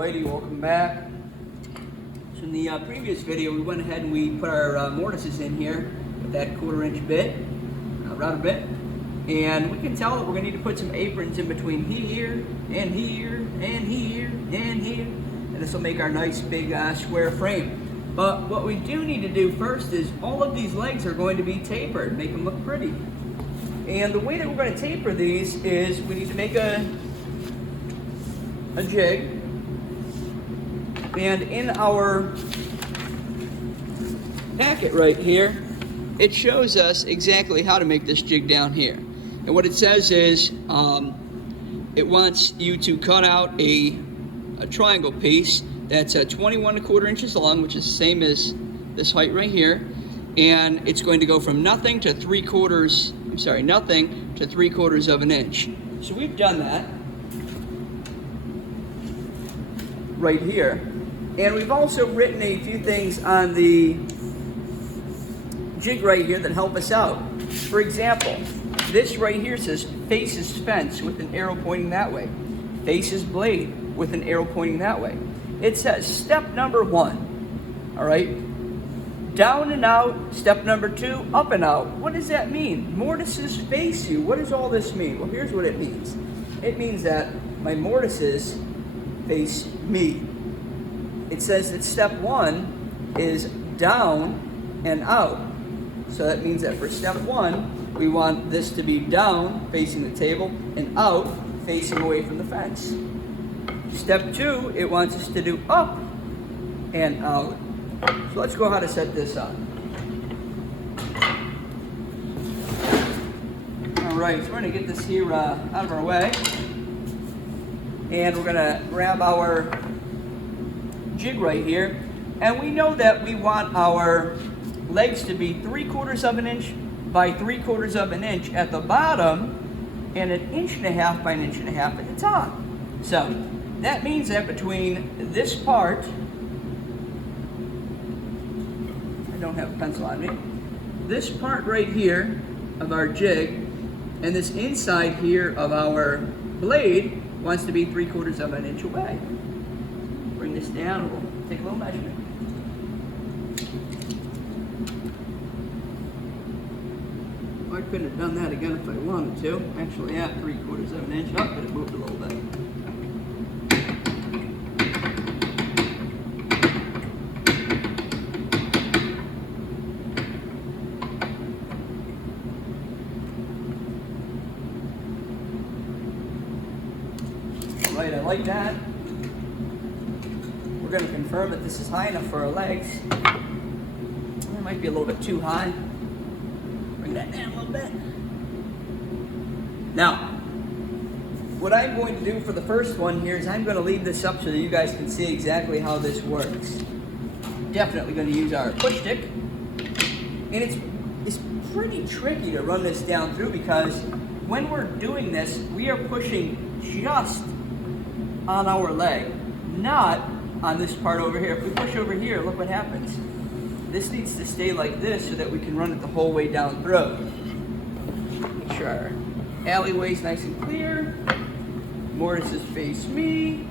Alrighty, welcome back. So in the previous video, we went ahead and we put our mortises in here with that 1/4 inch bit, router bit, and we can tell that we're going to need to put some aprons in between here and here and here and here, and this will make our nice big square frame. But what we do need to do first is all of these legs are going to be tapered, make them look pretty. And the way that we're going to taper these is we need to make a jig. And in our packet right here, it shows us exactly how to make this jig down here. And what it says is it wants you to cut out a triangle piece that's 21 1/4 inches long, which is the same as this height right here. And it's going to go from nothing to 3/4 of an inch. So we've done that right here. And we've also written a few things on the jig right here that help us out. For example, this right here says faces fence with an arrow pointing that way. Faces blade with an arrow pointing that way. It says step number 1, all right? Down and out, step number 2, up and out. What does that mean? Mortises face you. What does all this mean? Well, here's what it means. It means that my mortises face me. It says that step 1 is down and out. So that means that for step 1, we want this to be down, facing the table, and out, facing away from the fence. Step 2, it wants us to do up and out. So let's go how to set this up. All right, so we're gonna get this here out of our way. And we're gonna grab our jig right here. And we know that we want our legs to be 3/4 of an inch by 3/4 of an inch at the bottom and 1.5 inches by 1.5 inches at the top. So that means that between this part, I don't have a pencil on me, this part right here of our jig and this inside here of our blade wants to be 3/4 of an inch away. Bring this down, we'll take a little measurement. I could have done that again if I wanted to. Actually, yeah, 3/4 of an inch up, but it moved a little bit. Right, I like that. We're going to confirm that this is high enough for our legs. It might be a little bit too high. Bring that down a little bit. Now, what I'm going to do for the first one here is I'm going to leave this up so that you guys can see exactly how this works. Definitely going to use our push stick. And it's pretty tricky to run this down through because when we're doing this, we are pushing just on our leg, not on this part over here. If we push over here, look what happens. This needs to stay like this so that we can run it the whole way down through. Make sure our alleyway's nice and clear. Mortises face me.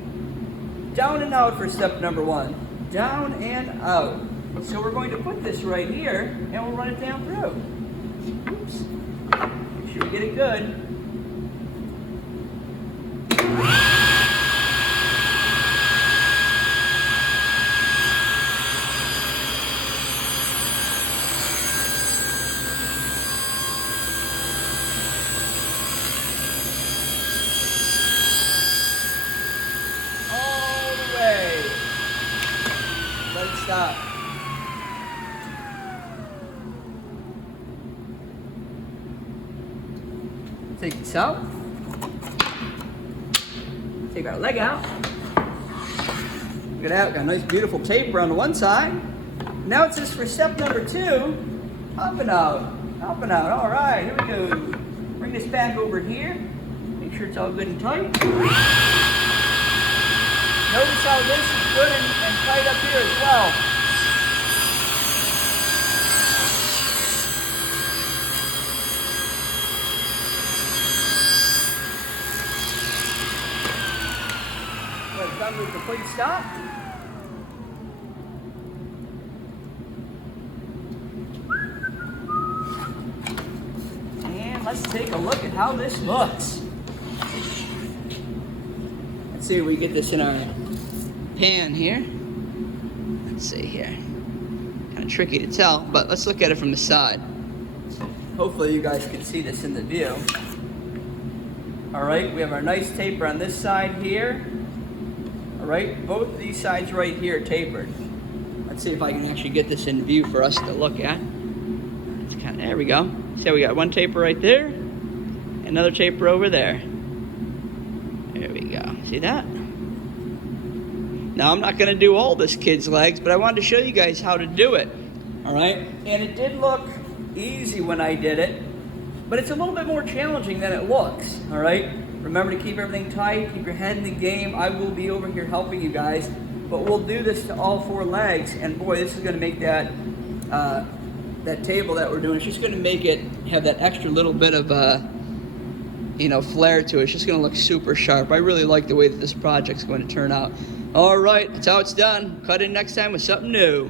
Down and out for step number 1. Down and out. So we're going to put this right here and we'll run it down through. Oops. Make sure we get it good. Let it stop. Take this out. Take our leg out. Look at that, we've got a nice beautiful taper on the one side. Now it says for step number 2, up and out. Up and out. All right, here we go. Bring this back over here. Make sure it's all good and tight. Notice how this is good and tight up here as well. done with the complete stop. And let's take a look at how this looks. Let's see if we get this in our pan here. Let's see here. Kind of tricky to tell, but let's look at it from the side. Hopefully you guys can see this in the view. All right, we have our nice taper on this side here. All right, both these sides right here tapered. Let's see if I can actually get this in view for us to look at. It's kind of, there we go. See, we got one taper right there, another taper over there. There we go. See that? Now I'm not going to do all this kid's legs, but I wanted to show you guys how to do it. All right, and it did look easy when I did it, but it's a little bit more challenging than it looks. All right, remember to keep everything tight, keep your head in the game. I will be over here helping you guys, but we'll do this to all 4 legs, and boy, this is going to make that that table that we're doing, it's just going to make it have that extra little bit of flair to it. It's just going to look super sharp. I really like the way that this project's going to turn out. All right, that's how it's done. Cut in next time with something new.